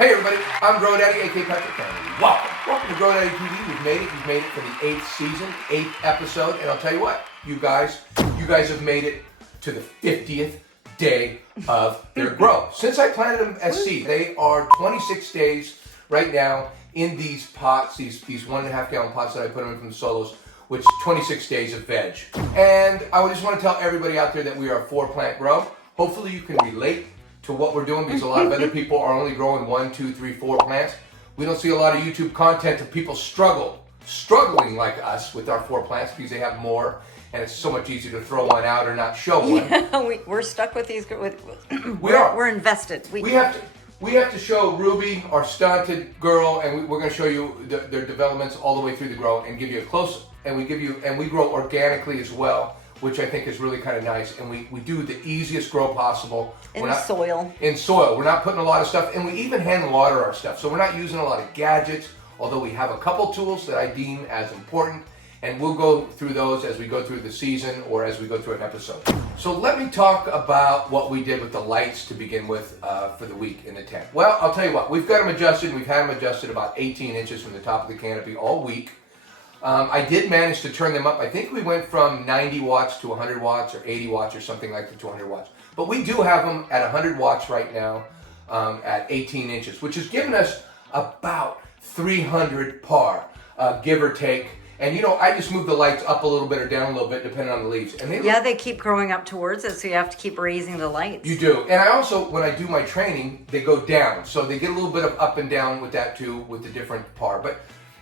Hey everybody, I'm GrowDaddy, aka Patrick Kennedy. Welcome to GrowDaddyTV. We've made it. We've made it for the 8th season, 8th episode, and I'll tell you what, you guys have made it to the 50th day of their growth. Since I planted them as seed, they are 26 days right now in these pots, these 1.5 gallon pots that I put them in from the Solos, which is 26 days of veg. And I just want to tell everybody out there that we are a 4-plant grow. Hopefully you can relate to what we're doing because a lot of other people are only growing 1, 2, 3, 4 plants. We don't see a lot of YouTube content of people struggling like us with our 4 plants because they have more and it's so much easier to throw one out or not show one. Yeah, we're stuck with these. We're invested. We have to show Ruby, our stunted girl, and we're going to show you their developments all the way through the grow and give you a close. And we grow organically as well, which I think is really kind of nice. And we do the easiest grow possible. In soil. We're not putting a lot of stuff, and we even hand water our stuff. So we're not using a lot of gadgets, although we have a couple tools that I deem as important. And we'll go through those as we go through the season or as we go through an episode. So let me talk about what we did with the lights to begin with for the week in the tent. Well, I'll tell you what, we've got them adjusted. We've had them adjusted about 18 inches from the top of the canopy all week. I did manage to turn them up. I think we went from 90 watts to 100 watts or 80 watts or something like that to 100 watts. But we do have them at 100 watts right now at 18 inches, which has given us about 300 par, give or take. And you know, I just move the lights up a little bit or down a little bit depending on the leaves. And they keep growing up towards it, so you have to keep raising the lights. You do. And I also, when I do my training, they go down. So they get a little bit of up and down with that too, with the different par. But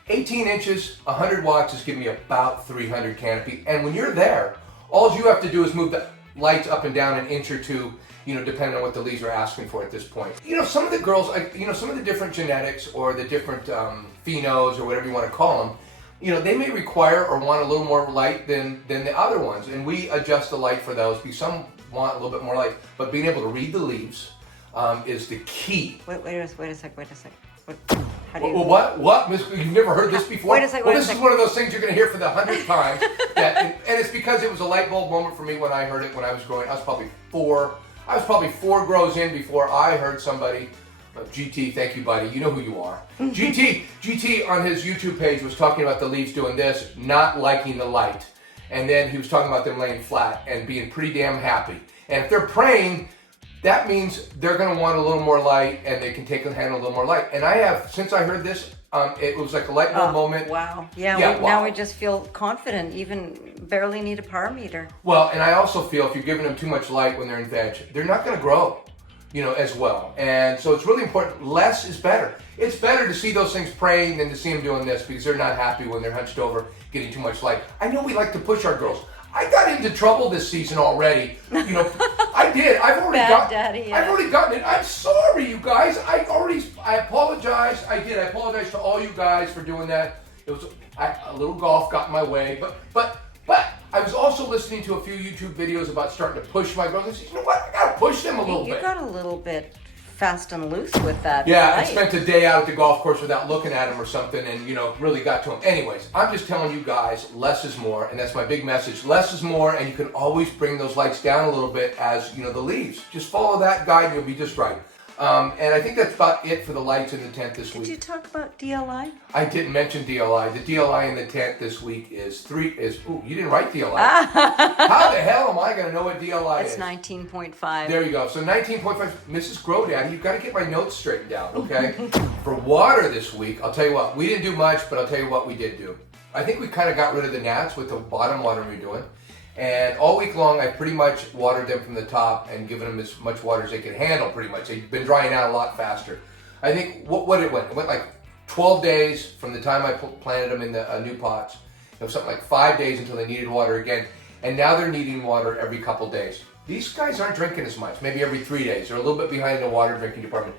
18 inches, 100 watts is giving me about 300 canopy. And when you're there, all you have to do is move the lights up and down an inch or two, you know, depending on what the leaves are asking for at this point. You know, some of the girls, some of the different genetics or the different phenos or whatever you want to call them, you know, they may require or want a little more light than the other ones. And we adjust the light for those because some want a little bit more light. But being able to read the leaves is the key. Wait a sec. How do you... What? Miss, you've never heard this before? Wait a sec. This is one of those things you're going to hear for the 100th time. And it's because it was a light bulb moment for me when I heard it when I was growing. I was probably four grows in before I heard somebody. GT, thank you, buddy. You know who you are. GT on his YouTube page was talking about the leaves doing this, not liking the light. And then he was talking about them laying flat and being pretty damn happy. And if they're praying, that means they're going to want a little more light and they can handle a little more light. And I have, since I heard this, it was like a light bulb moment. Wow. Yeah, wow. Now we just feel confident, even barely need a par meter. Well, and I also feel if you're giving them too much light when they're in veg, they're not going to grow, you know, as well. And so it's really important. Less is better. It's better to see those things praying than to see them doing this because they're not happy when they're hunched over getting too much light. I know we like to push our girls. I got into trouble this season already. You know, I did. I've already gotten it. I'm sorry, you guys. I apologize. I apologize to all you guys for doing that. It was a little golf got in my way, but I was also listening to a few YouTube videos about starting to push my girls. I said, you know what? I gotta push them a little bit. You got a little bit fast and loose with that. Yeah, light. I spent a day out at the golf course without looking at them or something and, you know, really got to them. Anyways, I'm just telling you guys, less is more, and that's my big message. Less is more, and you can always bring those lights down a little bit as, you know, the leaves. Just follow that guide and you'll be just right. And I think that's about it for the lights in the tent this week. Did you talk about DLI? I didn't mention DLI. The DLI in the tent this week is you didn't write DLI. How the hell am I going to know what DLI is? It's 19.5. There you go. So 19.5. Mrs. GrowDaddy, you've got to get my notes straightened out, okay? For water this week, I'll tell you what, we didn't do much, but I'll tell you what we did do. I think we kind of got rid of the gnats with the bottom water we were doing. And all week long, I pretty much watered them from the top and given them as much water as they could handle, pretty much. They've been drying out a lot faster. I think, what it went? It went like 12 days from the time I planted them in the new pots. It was something like 5 days until they needed water again. And now they're needing water every couple days. These guys aren't drinking as much, maybe every 3 days. They're a little bit behind in the water drinking department.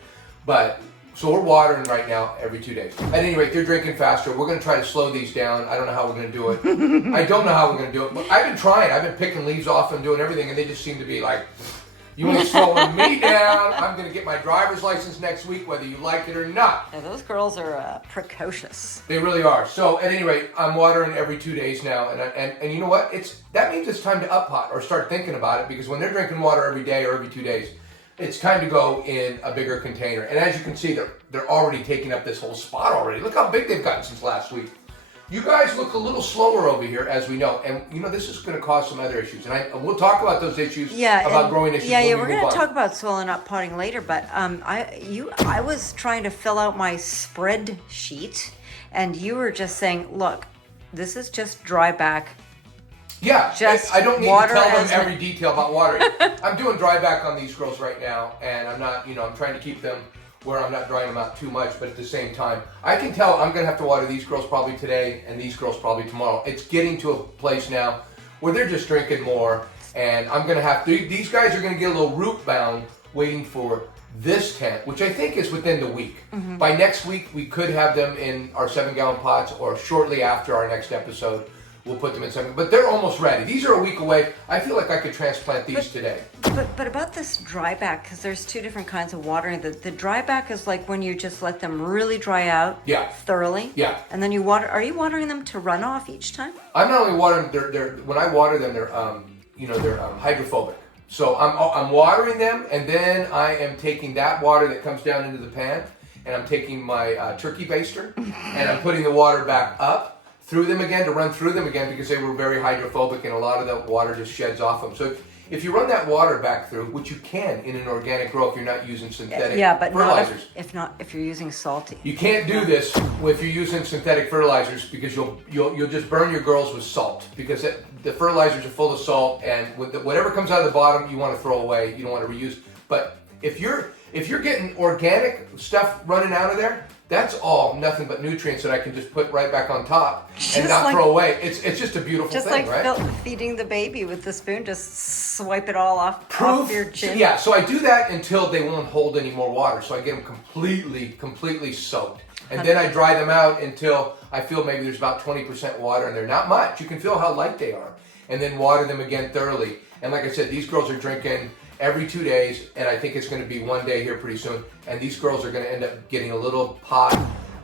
But so we're watering right now every 2 days. At any rate, they're drinking faster. We're going to try to slow these down. I don't know how we're going to do it. I don't know how we're going to do it. But I've been trying. I've been picking leaves off and doing everything, and they just seem to be like, you ain't slowing me down. I'm going to get my driver's license next week, whether you like it or not. Yeah, those girls are precocious. They really are. So at any rate, I'm watering every 2 days now, and you know what? That means it's time to up pot or start thinking about it because when they're drinking water every day or every 2 days, it's time to go in a bigger container. And as you can see, they're already taking up this whole spot already. Look how big they've gotten since last week. You guys look a little slower over here, as we know, and this is going to cause some other issues, and we'll talk about those issues, about growing issues. Yeah, we're going to talk about soil and not potting later. But I was trying to fill out my spreadsheet, and you were just saying, look, this is just dry back. Yeah, just I don't need to tell them every detail about watering. I'm doing dry back on these girls right now, and I'm not, I'm trying to keep them where I'm not drying them out too much, but at the same time, I can tell I'm going to have to water these girls probably today and these girls probably tomorrow. It's getting to a place now where they're just drinking more, and I'm going to have to, these guys are going to get a little root bound waiting for this tent, which I think is within the week. Mm-hmm. By next week, we could have them in our 7-gallon pots, or shortly after our next episode, we'll put them in 7. But they're almost ready. These are a week away. I feel like I could transplant these today. But about this dry back, because there's two different kinds of watering. The dry back is like when you just let them really dry out thoroughly. Yeah. And then you water. Are you watering them to run off each time? I'm not only watering. They're when I water them, they're hydrophobic. So I'm watering them, and then I am taking that water that comes down into the pan, and I'm taking my turkey baster, and I'm putting the water back up through them again to run through them again, because they were very hydrophobic and a lot of the water just sheds off them. So if you run that water back through, which you can in an organic grow if you're not using synthetic fertilizers. Not if you're using salty. You can't do this if you're using synthetic fertilizers, because you'll just burn your girls with salt, because the fertilizers are full of salt, and whatever comes out of the bottom you want to throw away, you don't want to reuse. But if you're getting organic stuff running out of there, that's all nothing but nutrients that I can just put right back on top and not throw away. It's just a beautiful thing, right? Just like feeding the baby with the spoon, just swipe it all off your chin. Yeah, so I do that until they won't hold any more water. So I get them completely soaked. And then I dry them out until I feel maybe there's about 20% water in there. Not much. You can feel how light they are. And then water them again thoroughly. And like I said, these girls are drinking every 2 days, and I think it's going to be 1 day here pretty soon. And these girls are going to end up getting a little pot,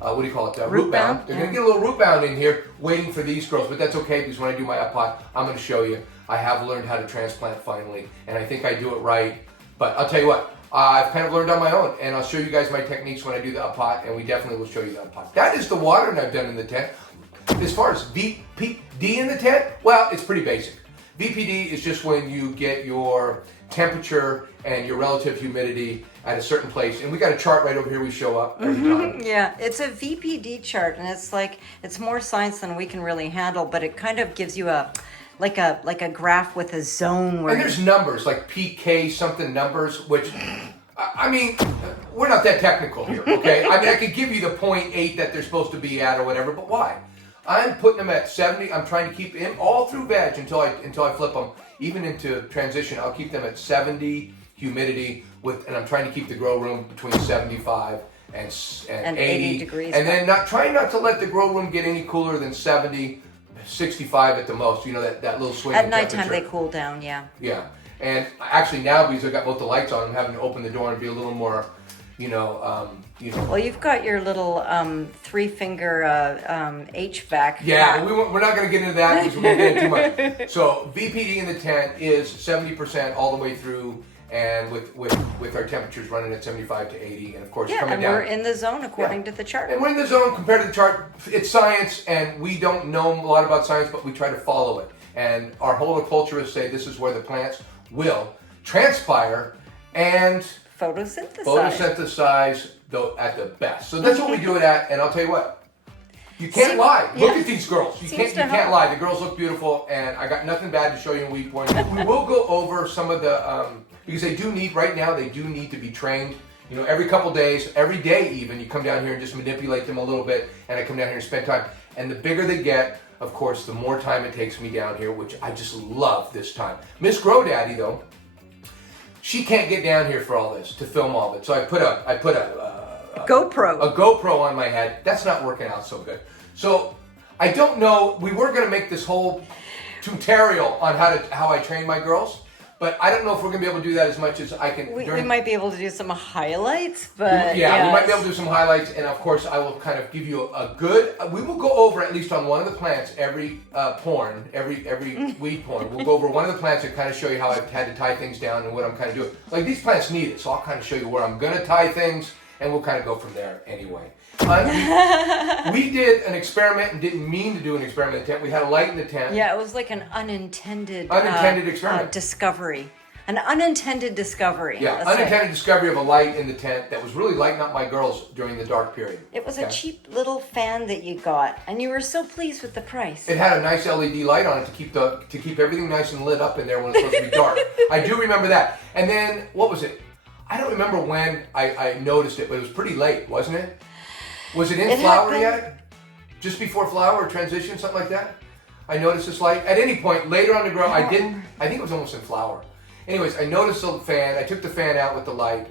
root bound. They're going to get a little root bound in here waiting for these girls, but that's okay, because when I do my up pot, I'm going to show you. I have learned how to transplant finally, and I think I do it right. But I'll tell you what, I've kind of learned on my own, and I'll show you guys my techniques when I do the up pot, and we definitely will show you the up pot. That is the watering I've done in the tent. As far as VPD in the tent, well, it's pretty basic. VPD is just when you get your temperature and your relative humidity at a certain place, and we got a chart right over here we show up every time. Yeah, it's a VPD chart, and it's more science than we can really handle, but it kind of gives you a graph with a zone where, and there's numbers like PK something numbers, which I mean, we're not that technical here, okay? I mean, I could give you the 0.8 that they're supposed to be at or whatever, but why? I'm putting them at 70. I'm trying to keep them all through veg until I flip them. Even into transition, I'll keep them at 70 humidity and I'm trying to keep the grow room between 75 and 80 degrees. And then try not to let the grow room get any cooler than 70, 65 at the most. That little swing. At nighttime they cool down, yeah. Yeah. And actually now, because I've got both the lights on, I'm having to open the door and be a little more, Well, you've got your little 3-finger HVAC. Yeah, but we're not going to get into that because we're going to get into too much. So VPD in the tent is 70% all the way through, and with our temperatures running at 75 to 80, and of course coming down. Yeah, and we're in the zone according to the chart. And we're in the zone compared to the chart. It's science, and we don't know a lot about science, but we try to follow it. And our horticulturists say this is where the plants will transpire and photosynthesize at the best. So that's what we do it at, and I'll tell you what, you can't lie. Look at these girls. You can't lie. The girls look beautiful, and I got nothing bad to show you in week one. We will go over some of the because they do need to be trained. Every couple days, every day even, you come down here and just manipulate them a little bit, and I come down here and spend time. And the bigger they get, of course, the more time it takes me down here, which I just love this time. Miss GrowDaddy, though, she can't get down here for all this, to film all of it. So I put a GoPro on my head. That's not working out so good. So I don't know. We were going to make this whole tutorial on how I train my girls, But I don't know if we're going to be able to do that as much as I can. We might be able to do some highlights, but yeah, we might be able to do some highlights, and of course I will kind of give you a good. We will go over at least on one of the plants every weed porn. We'll go over one of the plants and kind of show you how I've had to tie things down and what I'm kind of doing. Like these plants need it, so I'll kind of show you where I'm going to tie things, and we'll kind of go from there anyway. We did an experiment and didn't mean to do an experiment in the tent. We had a light in the tent. Yeah, it was like an unintended experiment. Discovery. An unintended discovery. Yeah, unintended discovery of a light in the tent that was really lighting up my girls during the dark period. It was a cheap little fan that you got, and you were so pleased with the price. It had a nice LED light on it to keep everything nice and lit up in there when it's supposed to be dark. I do remember that. And then, what was it? I don't remember when I noticed it, but it was pretty late, wasn't it? Was it in flower yet? Just before flower or transition, something like that? I noticed this light. At any point, later on to grow, I think it was almost in flower. Anyways, I noticed the fan. I took the fan out with the light.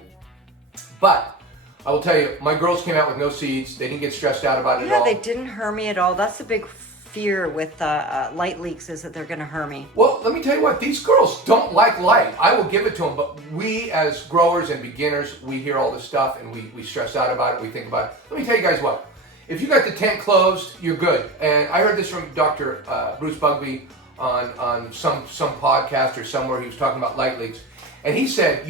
But I will tell you, my girls came out with no seeds. They didn't get stressed out about it at all. Yeah, they didn't hermy at all. That's the big fear with light leaks, is that they're going to hermy. Well, let me tell you what, these girls don't like light. I will give it to them, but we as growers and beginners, we hear all this stuff and we stress out about it, we think about it. Let me tell you guys what, if you got the tent closed, you're good. And I heard this from Dr. Bruce Bugbee on some podcast or somewhere. He was talking about light leaks. And he said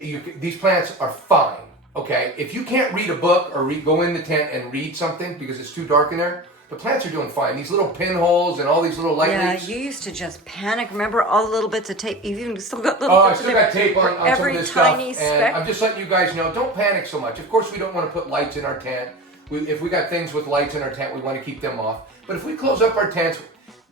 these plants are fine, okay? If you can't read a book or go in the tent and read something because it's too dark in there, the plants are doing fine. These little pinholes and all these little light leaks. Yeah, you used to just panic. Remember all the little bits of tape? You even still got little bits I still got tape on some of this stuff. Every tiny speck. And I'm just letting you guys know, don't panic so much. Of course, we don't want to put lights in our tent. If we got things with lights in our tent, we want to keep them off. But if we close up our tents,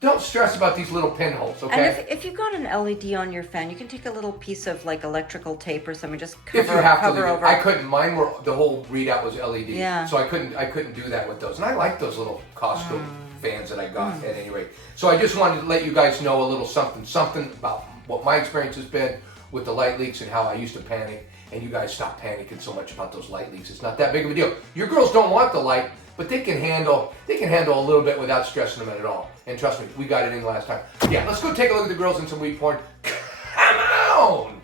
don't stress about these little pinholes, okay? And if you've got an LED on your fan, you can take a little piece of like electrical tape or something, just cover, if you have cover to over. I couldn't. Mine were, the whole readout was LED. Yeah. So I couldn't do that with those. And I like those little Costco fans that I got at any rate. So I just wanted to let you guys know a little something about what my experience has been with the light leaks and how I used to panic. And you guys stop panicking so much about those light leaks. It's not that big of a deal. Your girls don't want the light, but they can handle a little bit without stressing them at all. And trust me, we got it in last time. Yeah, let's go take a look at the girls in some weed porn. Come on!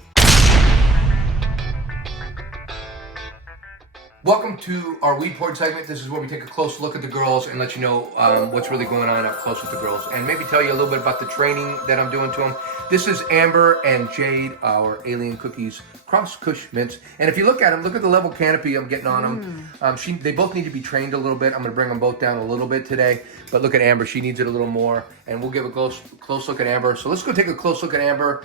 Welcome to our weed porn segment. This is where we take a close look at the girls and let you know what's really going on up close with the girls. And maybe tell you a little bit about the training that I'm doing to them. This is Amber and Jade, our Alien Cookies Cross Kush Mints. And if you look at them, look at the level canopy I'm getting on them. They both need to be trained a little bit. I'm going to bring them both down a little bit today. But look at Amber. She needs it a little more. And we'll give a close look at Amber. So let's go take a close look at Amber.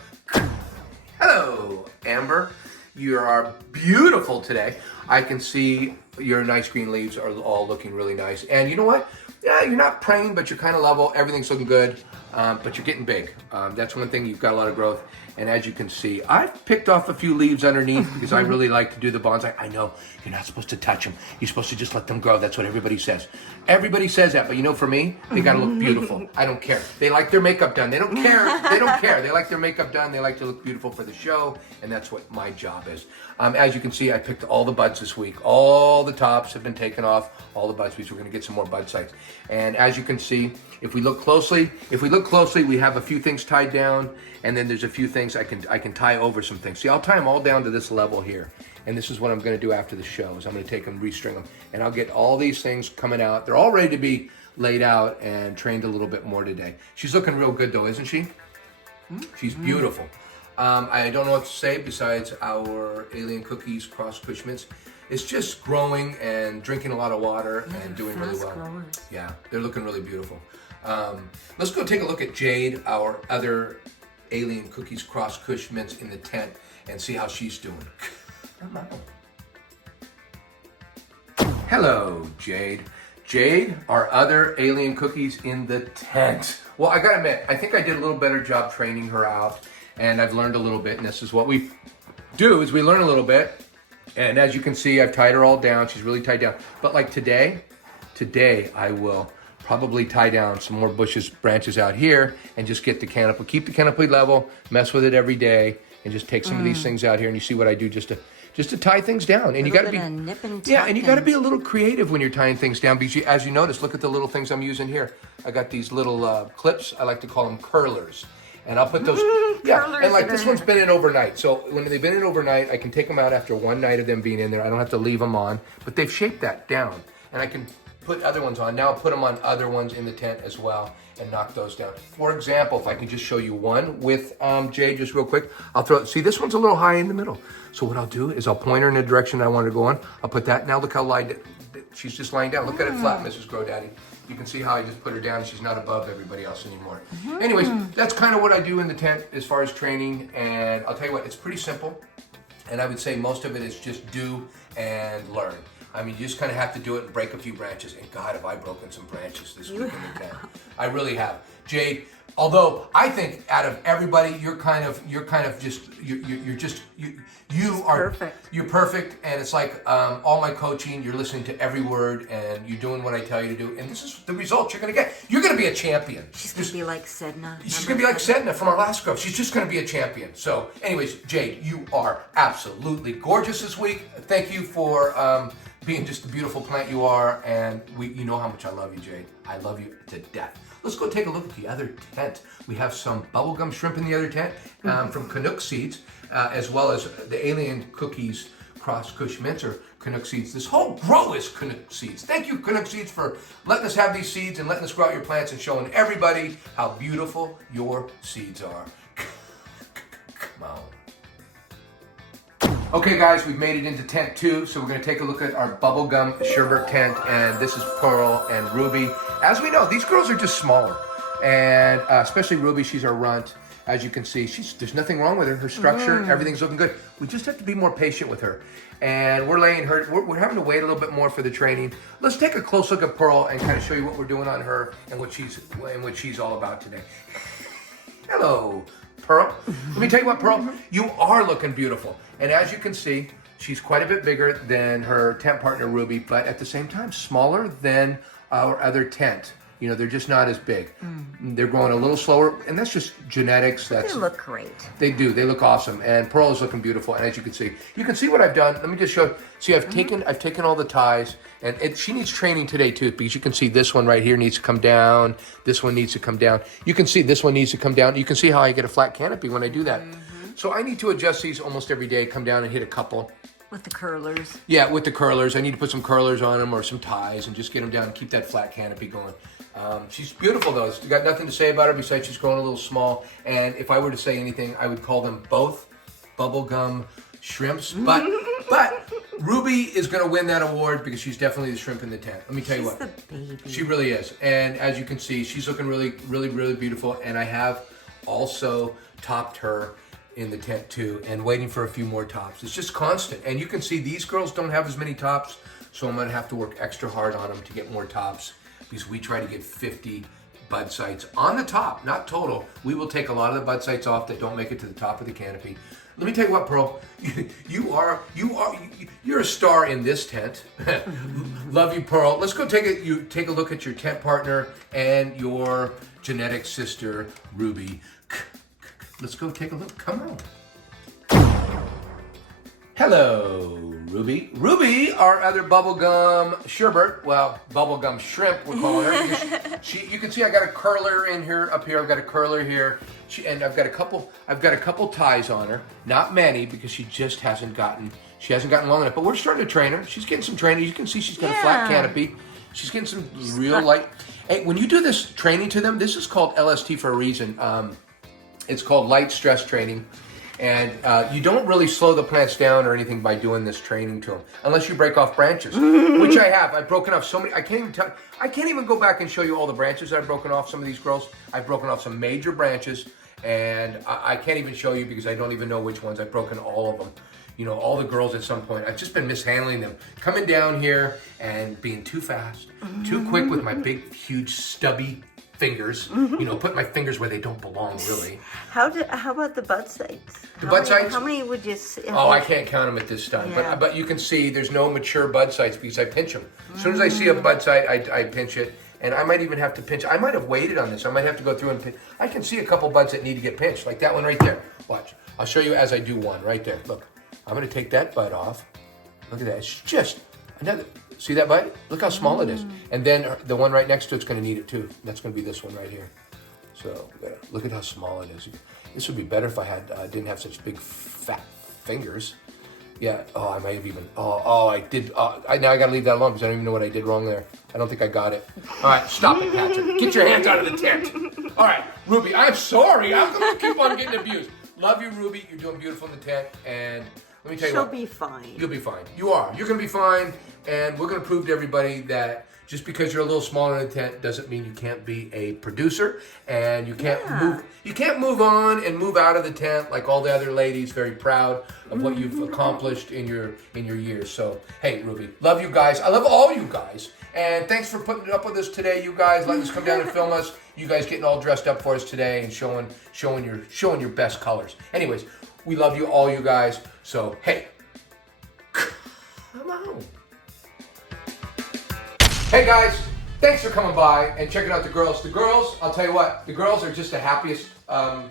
Hello, Amber. You are beautiful today. I can see your nice green leaves are all looking really nice. And you know what? Yeah, you're not praying, but you're kind of level. Everything's looking good, but you're getting big. That's one thing. You've got a lot of growth. And as you can see, I've picked off a few leaves underneath because I really like to do the bonsai. I know you're not supposed to touch them. You're supposed to just let them grow. That's what everybody says. Everybody says that, but you know, for me, they got to look beautiful. I don't care. They like their makeup done. They don't care. They don't care. They like their makeup done. They like to look beautiful for the show, and that's what my job is. As you can see, I picked all the buds this week. All the tops have been taken off. All the buds, because we're going to get some more bud sites. And as you can see, if we look closely, we have a few things tied down, and then there's a few things I can tie over some things. See, I'll tie them all down to this level here. And this is what I'm going to do after the show, is I'm going to take them, restring them, and I'll get all these things coming out. They're all ready to be laid out and trained a little bit more today. She's looking real good though, isn't she? She's beautiful. I don't know what to say besides our Alien Cookies Cross Kush Mints. It's just growing and drinking a lot of water and doing really well. Growers. Yeah, they're looking really beautiful. Let's go take a look at Jade, our other Alien Cookies Cross Kush Mints in the tent, and see how she's doing. Hello, Jade. Jade, our other Alien Cookies in the tent. Well, I gotta admit, I think I did a little better job training her out, and I've learned a little bit, and this is what we do, is we learn a little bit. And as you can see, I've tied her all down. She's really tied down. But like today I will probably tie down some more bushes, branches out here, and just get the canopy, keep the canopy level, mess with it every day, and just take some of these things out here. And you see what I do just to tie things down. And you got to be, and you got to be a little creative when you're tying things down, because as you notice, look at the little things I'm using here. I got these little clips. I like to call them curlers. And I'll put those, Yeah, curlers and like that this are- one's been in overnight. So when they've been in overnight, I can take them out after one night of them being in there. I don't have to leave them on, but they've shaped that down. And I can put other ones on. Now I'll put them on other ones in the tent as well and knock those down. For example, if I can just show you one with Jade just real quick, I'll throw, see this one's a little high in the middle. So what I'll do is I'll point her in the direction I want her to go on. I'll put that, now look how she's just lying down. Look at it flat, Mrs. GrowDaddy. You can see how I just put her down. She's not above everybody else anymore. Anyways, that's kind of what I do in the tent as far as training. And I'll tell you what, it's pretty simple. And I would say most of it is just do and learn. I mean, you just kind of have to do it and break a few branches. And God, have I broken some branches this week in the tent. I really have. Jade, although I think out of everybody, you're Perfect. You're perfect, and it's like all my coaching, you're listening to every word, and you're doing what I tell you to do, and this is the results you're going to get. You're going to be a champion. She's going to be like Sedna. She's going to be like Sedna from our last group. She's just going to be a champion. So, anyways, Jade, you are absolutely gorgeous this week. Thank you for being just the beautiful plant you are, and you know how much I love you, Jade. I love you to death. Let's go take a look at the other tent. We have some bubblegum shrimp in the other tent from Canuk seeds, as well as the alien cookies cross Kush mincer Canuk seeds. This whole grow is Canuk seeds. Thank you, Canuk seeds, for letting us have these seeds and letting us grow out your plants and showing everybody how beautiful your seeds are. Come on. Okay guys, we've made it into tent 2, so we're going to take a look at our bubblegum sherbet tent, and this is Pearl and Ruby. As we know, these girls are just smaller, and especially Ruby, she's our runt. As you can see, there's nothing wrong with her. Her structure, everything's looking good. We just have to be more patient with her, and we're having to wait a little bit more for the training. Let's take a close look at Pearl and kind of show you what we're doing on her and what she's all about today. Hello, Pearl. Let me tell you what, Pearl, you are looking beautiful. And as you can see, she's quite a bit bigger than her tent partner, Ruby, but at the same time, smaller than our other tent. You know, they're just not as big. They're growing a little slower, and that's just genetics. They look great. They do. They look awesome. And Pearl is looking beautiful. And as you can see what I've done. Let me just show. See, I've taken all the ties, and she needs training today too, because you can see this one right here needs to come down. This one needs to come down. You can see this one needs to come down. You can see how I get a flat canopy when I do that. So I need to adjust these almost every day. Come down and hit a couple. With the curlers. Yeah, with the curlers. I need to put some curlers on them or some ties and just get them down and keep that flat canopy going. She's beautiful though. She's got nothing to say about her besides she's growing a little small. And if I were to say anything, I would call them both bubblegum shrimps. But Ruby is going to win that award because she's definitely the shrimp in the tent. Let me tell you what. She's the baby. She really is. And as you can see, she's looking really, really, really beautiful. And I have also topped her in the tent too, and waiting for a few more tops. It's just constant. And you can see these girls don't have as many tops, so I'm gonna have to work extra hard on them to get more tops, because we try to get 50 bud sites on the top, not total. We will take a lot of the bud sites off that don't make it to the top of the canopy. Let me tell you what, Pearl, you're a star in this tent. Love you, Pearl. Let's go take a look at your tent partner and your genetic sister, Ruby. Let's go take a look. Come on. Hello, Ruby. Ruby, our other bubblegum sherbet. Well, bubblegum shrimp, we're calling her. You can see I got a curler in here, up here. I've got a curler here. And I've got a couple ties on her. Not many, because she hasn't gotten long enough. But we're starting to train her. She's getting some training. You can see she's got a flat canopy. She's getting some real light. Hey, when you do this training to them, this is called LST for a reason. It's called light stress training, and you don't really slow the plants down or anything by doing this training to them, unless you break off branches, which I have. I've broken off so many. I can't even go back and show you all the branches I've broken off. Some of these girls, I've broken off some major branches, and I can't even show you because I don't even know which ones. I've broken all of them. You know, all the girls at some point. I've just been mishandling them, coming down here and being too fast, too quick with my big, huge, stubby fingers, put my fingers where they don't belong, really. How about the bud sites? The bud sites? How many would you see? Oh, I can't count them at this time. Yeah. But you can see there's no mature bud sites because I pinch them. As soon as I see a bud site, I pinch it. And I might even have to pinch. I might have waited on this. I might have to go through and pinch. I can see a couple buds that need to get pinched, like that one right there. Watch. I'll show you as I do one right there. Look, I'm going to take that bud off. Look at that. It's just another. See that bud? Look how small it is. And then the one right next to it's going to need it too. That's going to be this one right here. So look at how small it is. This would be better if I had didn't have such big fat fingers. Yeah. Oh, I might have even. Oh, I did. Now I gotta leave that alone because I don't even know what I did wrong there. I don't think I got it. All right, stop it, Patrick. Get your hands out of the tent. All right, Ruby. I'm sorry. I'm gonna keep on getting abused. Love you, Ruby. You're doing beautiful in the tent, and let me tell you what. She'll be fine. You'll be fine. You are. You're gonna be fine, and we're gonna prove to everybody that just because you're a little smaller in the tent doesn't mean you can't be a producer, and you can't move. You can't move on and move out of the tent like all the other ladies. Very proud of what you've accomplished in your years. So hey, Ruby, love you guys. I love all you guys, and thanks for putting up with us today, you guys. Letting us come down and film us. You guys getting all dressed up for us today and showing your best colors. Anyways, we love you all, you guys. So hey, come on. Hey guys, thanks for coming by and checking out the girls. The girls, I'll tell you what, the girls are just the happiest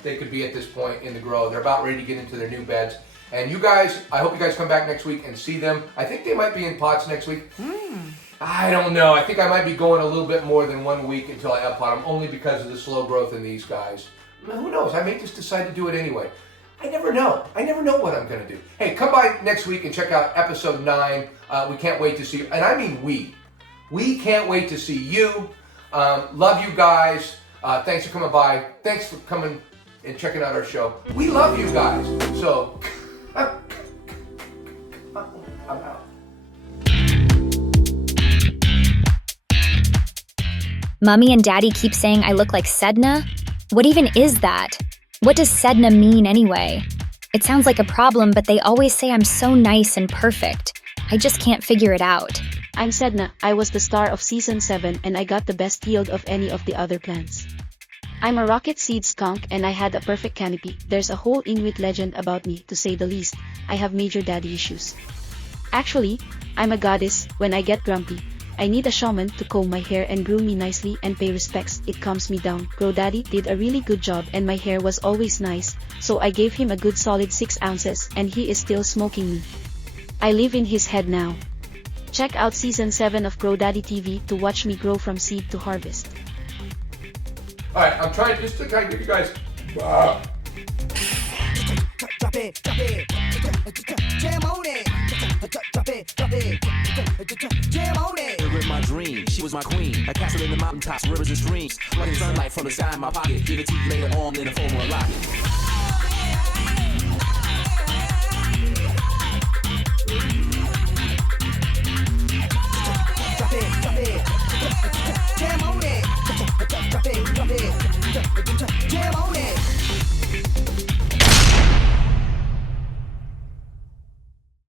they could be at this point in the grow. They're about ready to get into their new beds. And you guys, I hope you guys come back next week and see them. I think they might be in pots next week. I don't know. I think I might be going a little bit more than 1 week until I uppot them, only because of the slow growth in these guys. Who knows? I may just decide to do it anyway. I never know. I never know what I'm going to do. Hey, come by next week and check out episode 9. We can't wait to see you. And I mean we. We can't wait to see you. Love you guys. Thanks for coming by. Thanks for coming and checking out our show. We love you guys. So, I'm out. Mommy and Daddy keep saying I look like Sedna. What even is that? What does Sedna mean anyway? It sounds like a problem, but they always say I'm so nice and perfect. I just can't figure it out. I'm Sedna. I was the star of season 7 and I got the best yield of any of the other plants. I'm a rocket seed skunk and I had a perfect canopy. There's a whole Inuit legend about me, to say the least. I have major daddy issues. Actually, I'm a goddess. When I get grumpy, I need a shaman to comb my hair and groom me nicely and pay respects. It calms me down. GrowDaddy did a really good job and my hair was always nice, so I gave him a good solid 6 ounces and he is still smoking me. I live in his head now. Check out season 7 of GrowDaddyTV to watch me grow from seed to harvest. Alright, I'm trying just to kind of give you guys... Drop it, jam on it. Drop it, jam on it. With my dream, she was my queen. A castle in the mountaintops, rivers and streams. Letting sunlight from the side of my pocket. Give it to you later on in the form of a rocket.